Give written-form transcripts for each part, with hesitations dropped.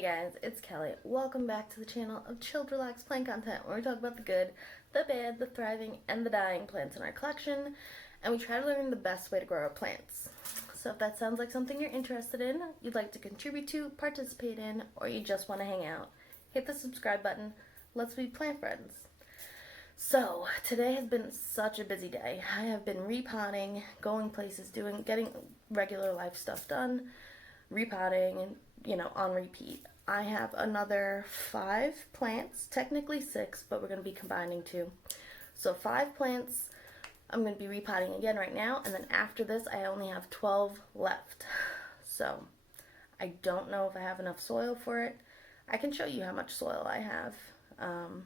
Hey guys, it's Kelly. Welcome back to the channel of chilled, relaxed plant content where we talk about the good, the bad, the thriving, and the dying plants in our collection, and we try to learn the best way to grow our plants. So if that sounds like something you're interested in, you'd like to contribute to, participate in, or you just want to hang out, hit the subscribe button. Let's be plant friends. So today has been such a busy day. I have been repotting, going places, getting regular life stuff done, repotting, and on repeat. I have another 5 plants, technically 6, but we're going to be combining 2. So 5 plants I'm going to be repotting again right now, and then after this I only have 12 left. So I don't know if I have enough soil for it. I can show you how much soil I have, and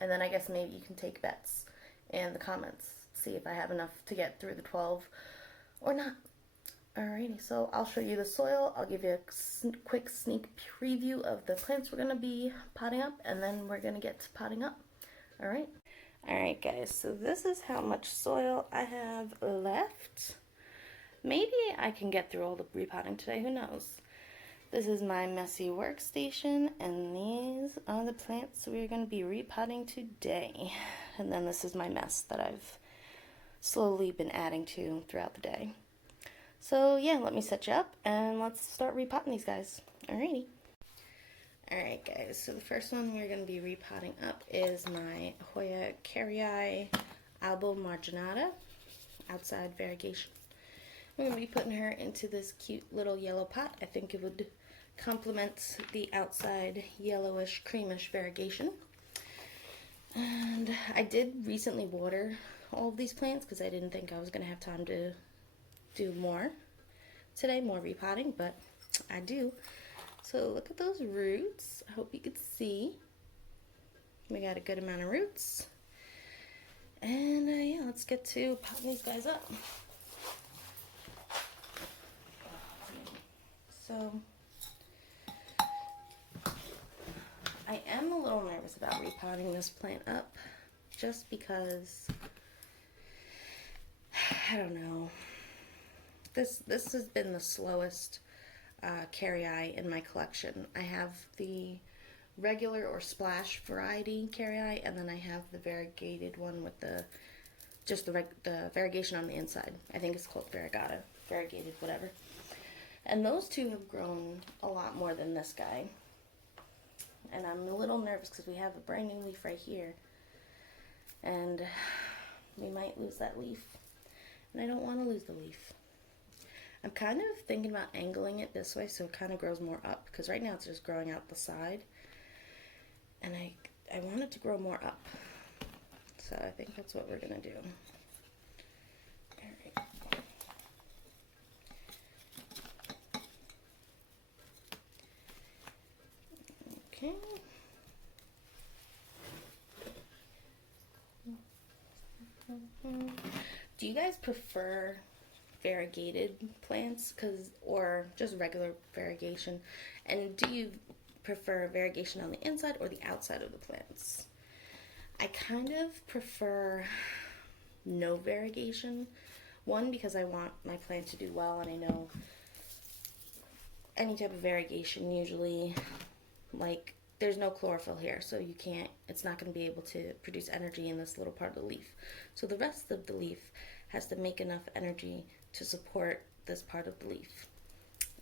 then I guess maybe you can take bets in the comments, see if I have enough to get through the 12 or not. Alrighty, so I'll show you the soil, I'll give you a quick sneak preview of the plants we're going to be potting up, and then we're going to get to potting up. Alright? Alright guys, so this is how much soil I have left. Maybe I can get through all the repotting today, who knows. This is my messy workstation, and these are the plants we're going to be repotting today. And then this is my mess that I've slowly been adding to throughout the day. So yeah, let me set you up and let's start repotting these guys. Alrighty. Alright guys, so the first one we're going to be repotting up is my Hoya Albo Marginata outside variegation. We're going to be putting her into this cute little yellow pot. I think it would complement the outside yellowish creamish variegation. And I did recently water all of these plants because I didn't think I was going to have time to do more today, more repotting, but I do. So look at those roots. I hope you could see. We got a good amount of roots. And yeah, let's get to potting these guys up. So I am a little nervous about repotting this plant up just because, I don't know. This has been the slowest carrii in my collection. I have the regular or splash variety carrii, and then I have the variegated one with the variegation on the inside. I think it's called variegata, variegated, whatever. And those two have grown a lot more than this guy. And I'm a little nervous because we have a brand new leaf right here, and we might lose that leaf. And I don't want to lose the leaf. I'm kind of thinking about angling it this way so it kind of grows more up, because right now it's just growing out the side, and I want it to grow more up. So I think that's what we're going to do. Alright. Okay. Do you guys prefer variegated plants or just regular variegation? And do you prefer variegation on the inside or the outside of the plants? I kind of prefer no variegation. One, because I want my plant to do well, and I know any type of variegation usually, like, there's no chlorophyll here, so it's not going to be able to produce energy in this little part of the leaf. So the rest of the leaf has to make enough energy to support this part of the leaf.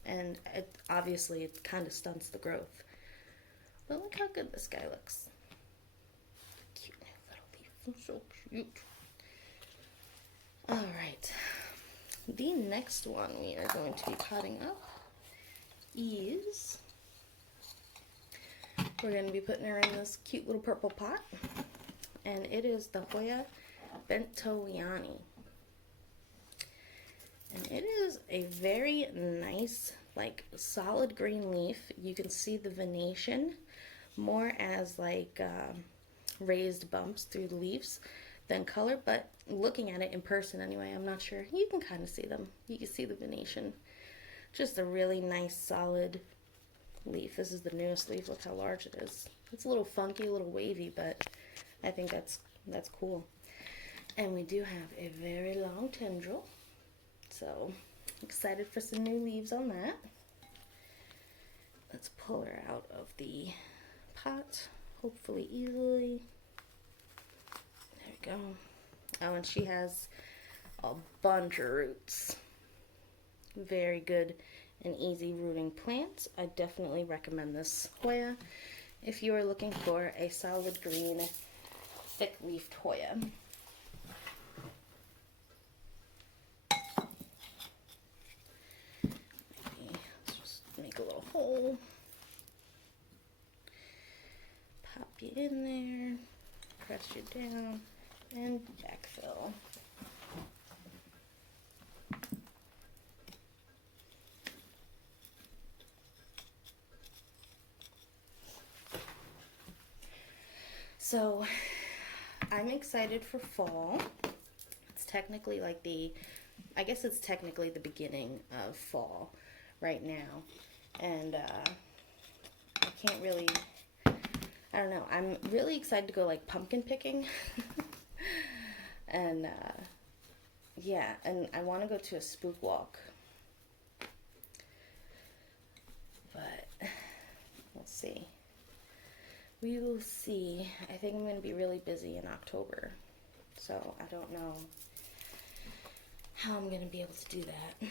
And obviously it kind of stunts the growth. But look how good this guy looks. Cute little leaf, so cute. Alright, the next one we are going to be potting up is, we're going to be putting her in this cute little purple pot, and it is the Hoya Bento Liani. And it is a very nice, like, solid green leaf. You can see the venation more as like raised bumps through the leaves than color, but looking at it in person anyway, I'm not sure. You can kind of see them. You can see the venation. Just a really nice, solid leaf. This is the newest leaf. Look how large it is. It's a little funky, a little wavy, but I think that's cool. And we do have a very long tendril. So, excited for some new leaves on that. let's pull her out of the pot, hopefully easily. There we go. Oh, and she has a bunch of roots. Very good and easy rooting plants. I definitely recommend this Hoya if you are looking for a solid green, thick-leafed Hoya. Maybe let's just make a little hole. Pop you in there, press you down, and backfill. So I'm excited for fall. It's technically like I guess it's technically the beginning of fall right now. And I can't really, I don't know, I'm really excited to go like pumpkin picking. And yeah, and I want to go to a spook walk. But we'll see. We will see. I think I'm going to be really busy in October, so I don't know how I'm going to be able to do that,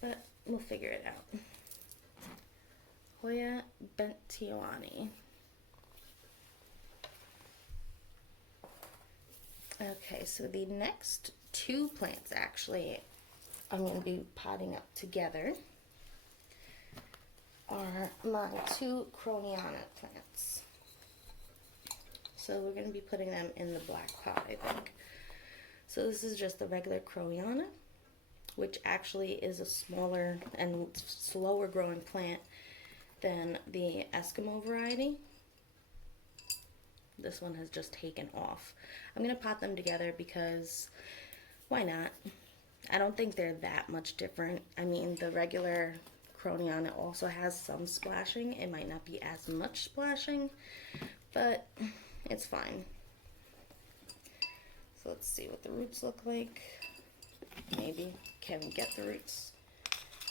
but we'll figure it out. Hoya Bento. Okay, so the next two plants actually I'm going to be potting up together are my two Croniana plants. So we're going to be putting them in the black pot, I think. So this is just the regular Croniana, which actually is a smaller and slower growing plant than the Eskimo variety. This one has just taken off. I'm going to pot them together because why not? I don't think they're that much different. I mean, the regular Croniana also has some splashing. It might not be as much splashing, but it's fine. So let's see what the roots look like. Maybe. Can we get the roots?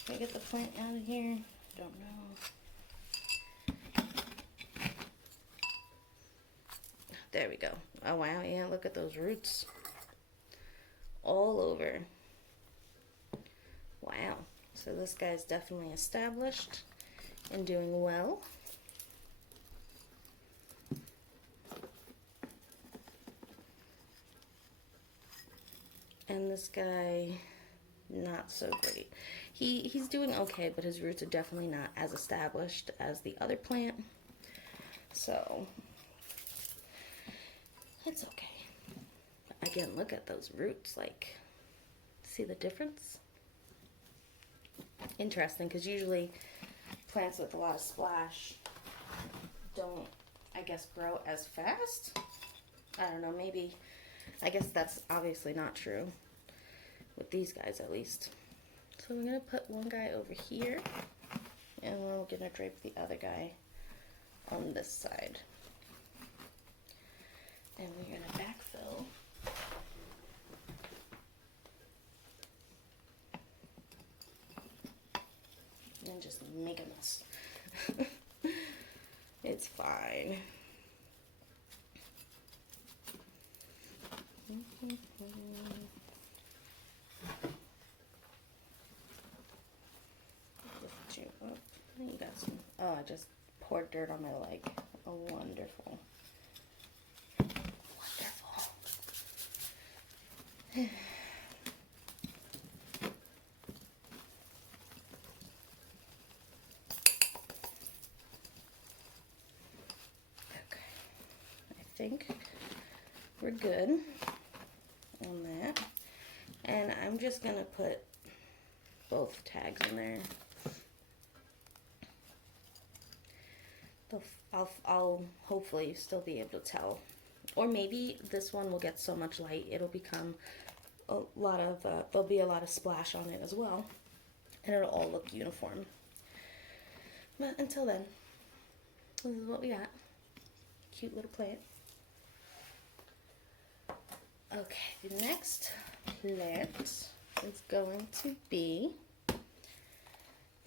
Can I get the plant out of here? Don't know. There we go. Oh wow, yeah, look at those roots. All over. Wow. So this guy's definitely established and doing well. And this guy, not so great. He's doing okay, but his roots are definitely not as established as the other plant. So it's okay. Again, look at those roots. Like, see the difference? Interesting, because usually plants with a lot of splash don't, I guess, grow as fast. I don't know, maybe, I guess that's obviously not true with these guys at least. So we're going to put one guy over here, and we're going to drape the other guy on this side. And we're going to backfill. And just make a mess. It's fine. Lift you up. You got some. Oh, I just poured dirt on my leg. Oh, wonderful. Wonderful. I think we're good on that. And I'm just gonna put both tags in there. I'll hopefully still be able to tell. Or maybe this one will get so much light it'll become a lot of, there'll be a lot of splash on it as well. And it'll all look uniform. But until then, this is what we got. Cute little plant. Okay, the next plant is going to be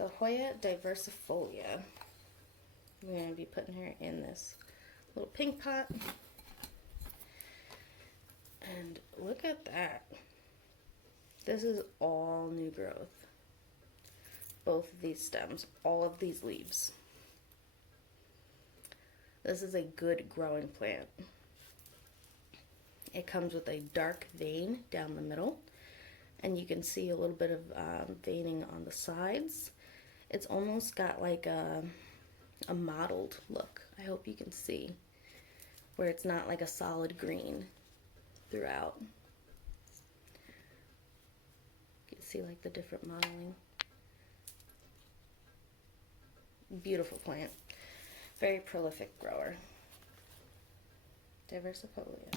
the Hoya Diversifolia. I'm going to be putting her in this little pink pot. And look at that. This is all new growth. Both of these stems, all of these leaves. This is a good growing plant. It comes with a dark vein down the middle, and you can see a little bit of veining on the sides. It's almost got like a mottled look. I hope you can see, where it's not like a solid green throughout. You can see like the different modeling. Beautiful plant. Very prolific grower. Diversifolia.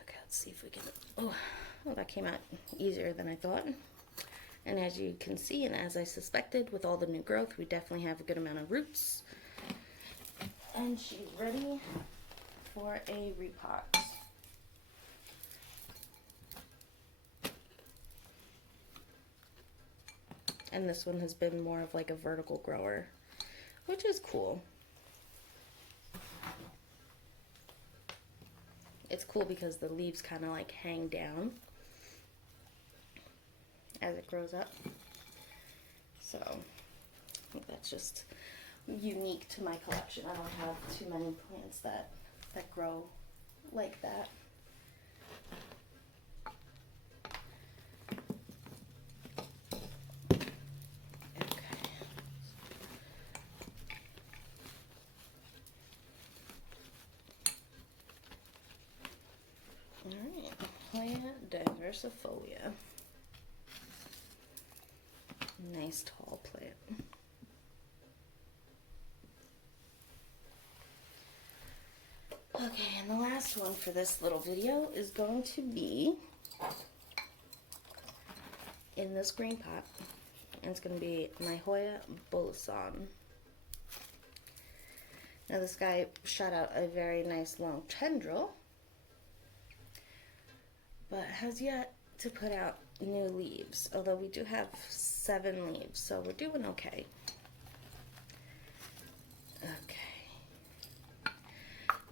Okay, let's see if we can... Oh, that came out easier than I thought. And as you can see, and as I suspected, with all the new growth, we definitely have a good amount of roots. And she's ready for a repot. And this one has been more of like a vertical grower, which is cool. It's cool because the leaves kind of like hang down as it grows up. So I think that's just unique to my collection. I don't have too many plants that grow like that. Alright, Hoya Diversifolia. Nice tall plant. Okay, and the last one for this little video is going to be in this green pot. And it's going to be my Hoya Bosom. Now this guy shot out a very nice long tendril, but has yet to put out new leaves, although we do have 7 leaves, so we're doing okay. Okay.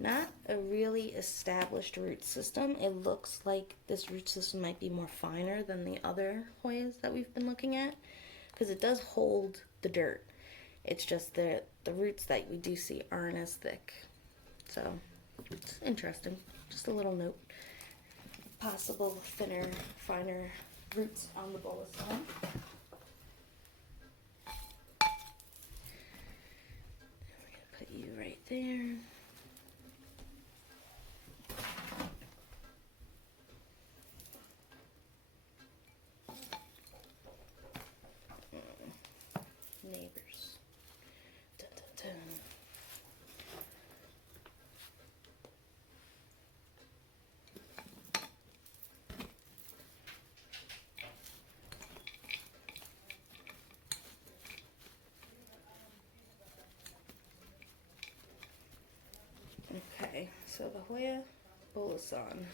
Not a really established root system. It looks like this root system might be more finer than the other Hoyas that we've been looking at, because it does hold the dirt. It's just the roots that we do see aren't as thick. So, it's interesting. Just a little note. Possible thinner, finer roots on the Bosom. We're going to put you right there. Neighbors. Dun, dun, dun. Okay, so the Hoya Bosom.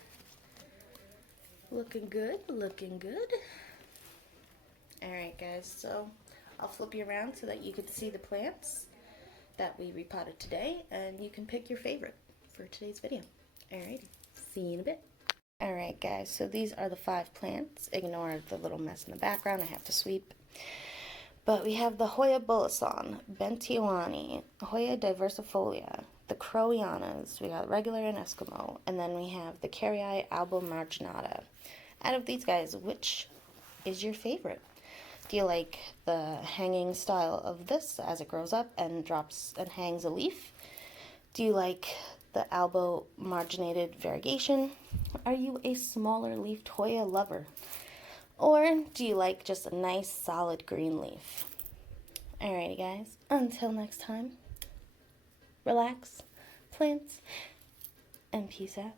Looking good, looking good. Alright guys, so I'll flip you around so that you can see the plants that we repotted today, and you can pick your favorite for today's video. Alrighty, see you in a bit. Alright guys, so these are the 5 plants. Ignore the little mess in the background, I have to sweep. But we have the Hoya Bosom, Bento, Hoya Diversifolia, the Crowianas, we got regular and Eskimo, and then we have the Carrii Alba Marginata. Out of these guys, which is your favorite? Do you like the hanging style of this as it grows up and drops and hangs a leaf? Do you like the albo marginated variegation? Are you a smaller leafed Hoya lover? Or do you like just a nice solid green leaf? Alrighty guys, until next time, relax, plants, and peace out.